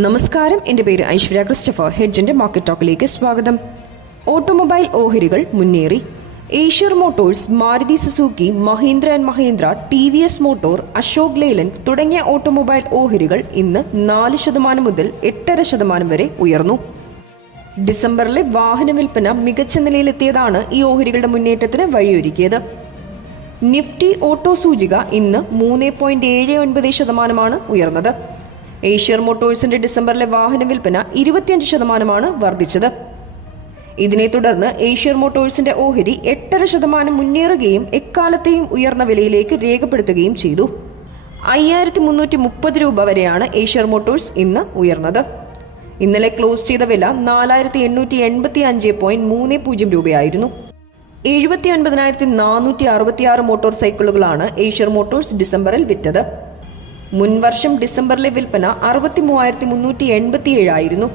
നമസ്കാരം, എൻ്റെ പേര് ഐശ്വര്യ ക്രിസ്റ്റഫർ. ഹെഡ്ജിന്റെ മാർക്കറ്റ് ടോക്കിലേക്ക് സ്വാഗതം. ഓട്ടോമൊബൈൽ ഓഹരികൾ മുന്നേറി. Eicher motors, Maruti Suzuki, Mahindra and Mahindra, TVS motor, Ashok Leyland തുടങ്ങിയ ഓട്ടോമൊബൈൽ ഓഹരികൾ ഇന്ന് 4% മുതൽ 8.5% വരെ ഉയർന്നു. ഡിസംബറിലെ വാഹന വിൽപ്പന മികച്ച നിലയിലെത്തിയതാണ് ഈ ഓഹരികളുടെ മുന്നേറ്റത്തിന് വഴിയൊരുക്കിയത്. നിഫ്റ്റി ഓട്ടോ സൂചിക ഇന്ന് 3.79% ഉയർന്നത്. ഏഷ്യർ മോട്ടോഴ്സിന്റെ ഡിസംബറിലെ വാഹന വിൽപ്പന 25% വർദ്ധിച്ചത്. ഇതിനെ തുടർന്ന് ഏഷ്യർ മോട്ടോഴ്സിന്റെ ഓഹരി 8.5% മുന്നേറുകയും എക്കാലത്തെയും ഉയർന്ന വിലയിലേക്ക് രേഖപ്പെടുത്തുകയും ചെയ്തു. 5330 രൂപ വരെയാണ് ഏഷ്യർ മോട്ടോഴ്സ് ഇന്ന് ഉയർന്നത്. ഇന്നലെ ക്ലോസ് ചെയ്ത വില 4885.30 രൂപയായിരുന്നു. 79,466 മോട്ടോർ സൈക്കിളുകളാണ് ഏഷ്യർ മോട്ടോഴ്സ് ഡിസംബറിൽ വിറ്റത്. മുൻവർഷം ഡിസംബറിലെ വിൽപ്പന 63,387 ആയിരുന്നു.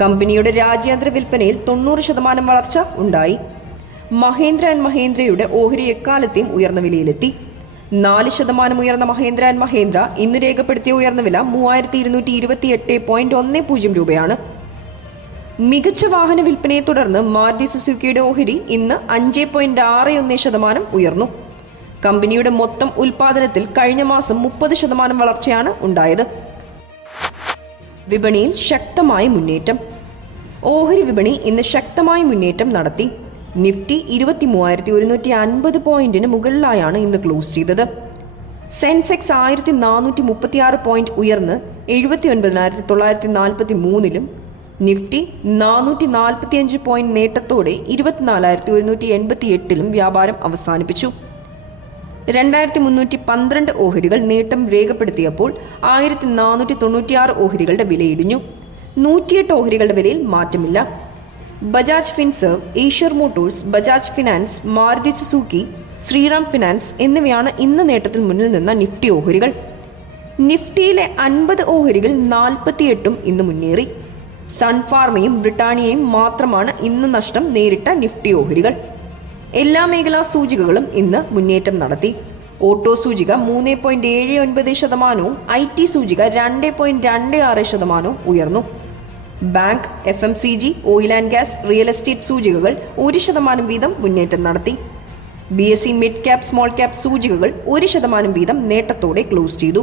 കമ്പനിയുടെ രാജ്യാന്തര വിൽപ്പനയിൽ 90% വളർച്ച ഉണ്ടായി. മഹീന്ദ്ര ആൻഡ് മഹീന്ദ്രയുടെ ഓഹരി എക്കാലത്തെയും ഉയർന്ന വിലയിലെത്തി. 4% ഉയർന്ന മഹീന്ദ്ര ആൻഡ് മഹീന്ദ്ര ഇന്ന് രേഖപ്പെടുത്തിയ ഉയർന്ന വില 3228.10 രൂപയാണ്. മികച്ച വാഹന വിൽപ്പനയെ തുടർന്ന് മാരുതി സുസുക്കിയുടെ ഓഹരി ഇന്ന് 5.61% ഉയർന്നു. കമ്പനിയുടെ മൊത്തം ഉൽപാദനത്തിൽ കഴിഞ്ഞ മാസം 30% വളർച്ചയാണ് ഉണ്ടായത്. വിപണിയിൽ ശക്തമായ മുന്നേറ്റം. ഓഹരി വിപണി ഇന്ന് ശക്തമായ മുന്നേറ്റം നടത്തി. നിഫ്റ്റി 23,150 പോയിന്റിന് മുകളിലായാണ് ഇന്ന് ക്ലോസ് ചെയ്തത്. സെൻസെക്സ് 1436 പോയിന്റ് ഉയർന്ന് 79,943 നിഫ്റ്റി 445 പോയിന്റ് നേട്ടത്തോടെ 24,188 വ്യാപാരം അവസാനിപ്പിച്ചു. 2312 ഓഹരികൾ നേട്ടം രേഖപ്പെടുത്തിയപ്പോൾ 1496 ഓഹരികളുടെ വിലയിടിഞ്ഞു. 108 ഓഹരികളുടെ വിലയിൽ മാറ്റമില്ല. ബജാജ് ഫിൻസർവ്, ഏഷ്യർ മോട്ടോഴ്സ്, ബജാജ് ഫിനാൻസ്, മാരുതി സുസുക്കി, ശ്രീറാം ഫിനാൻസ് എന്നിവയാണ് ഇന്ന് നേട്ടത്തിൽ മുന്നിൽ നിന്ന നിഫ്റ്റി ഓഹരികൾ. നിഫ്റ്റിയിലെ 50 ഓഹരികൾ 48 ഇന്ന് മുന്നേറി. സൺഫാർമയും ബ്രിട്ടാനിയയും മാത്രമാണ് ഇന്ന് നഷ്ടം നേരിട്ട നിഫ്റ്റി ഓഹരികൾ. എല്ലാ മേഖലാ സൂചികകളും ഇന്ന് മുന്നേറ്റം നടത്തി. ഓട്ടോ സൂചിക 3.79%, IT സൂചിക 2.26% ഉയർന്നു. Bank, FMCG, oil and gas, real estate സൂചികകൾ 1% വീതം മുന്നേറ്റം നടത്തി. BSE mid cap, small cap സൂചികകൾ 1% വീതം നേട്ടത്തോടെ ക്ലോസ് ചെയ്തു.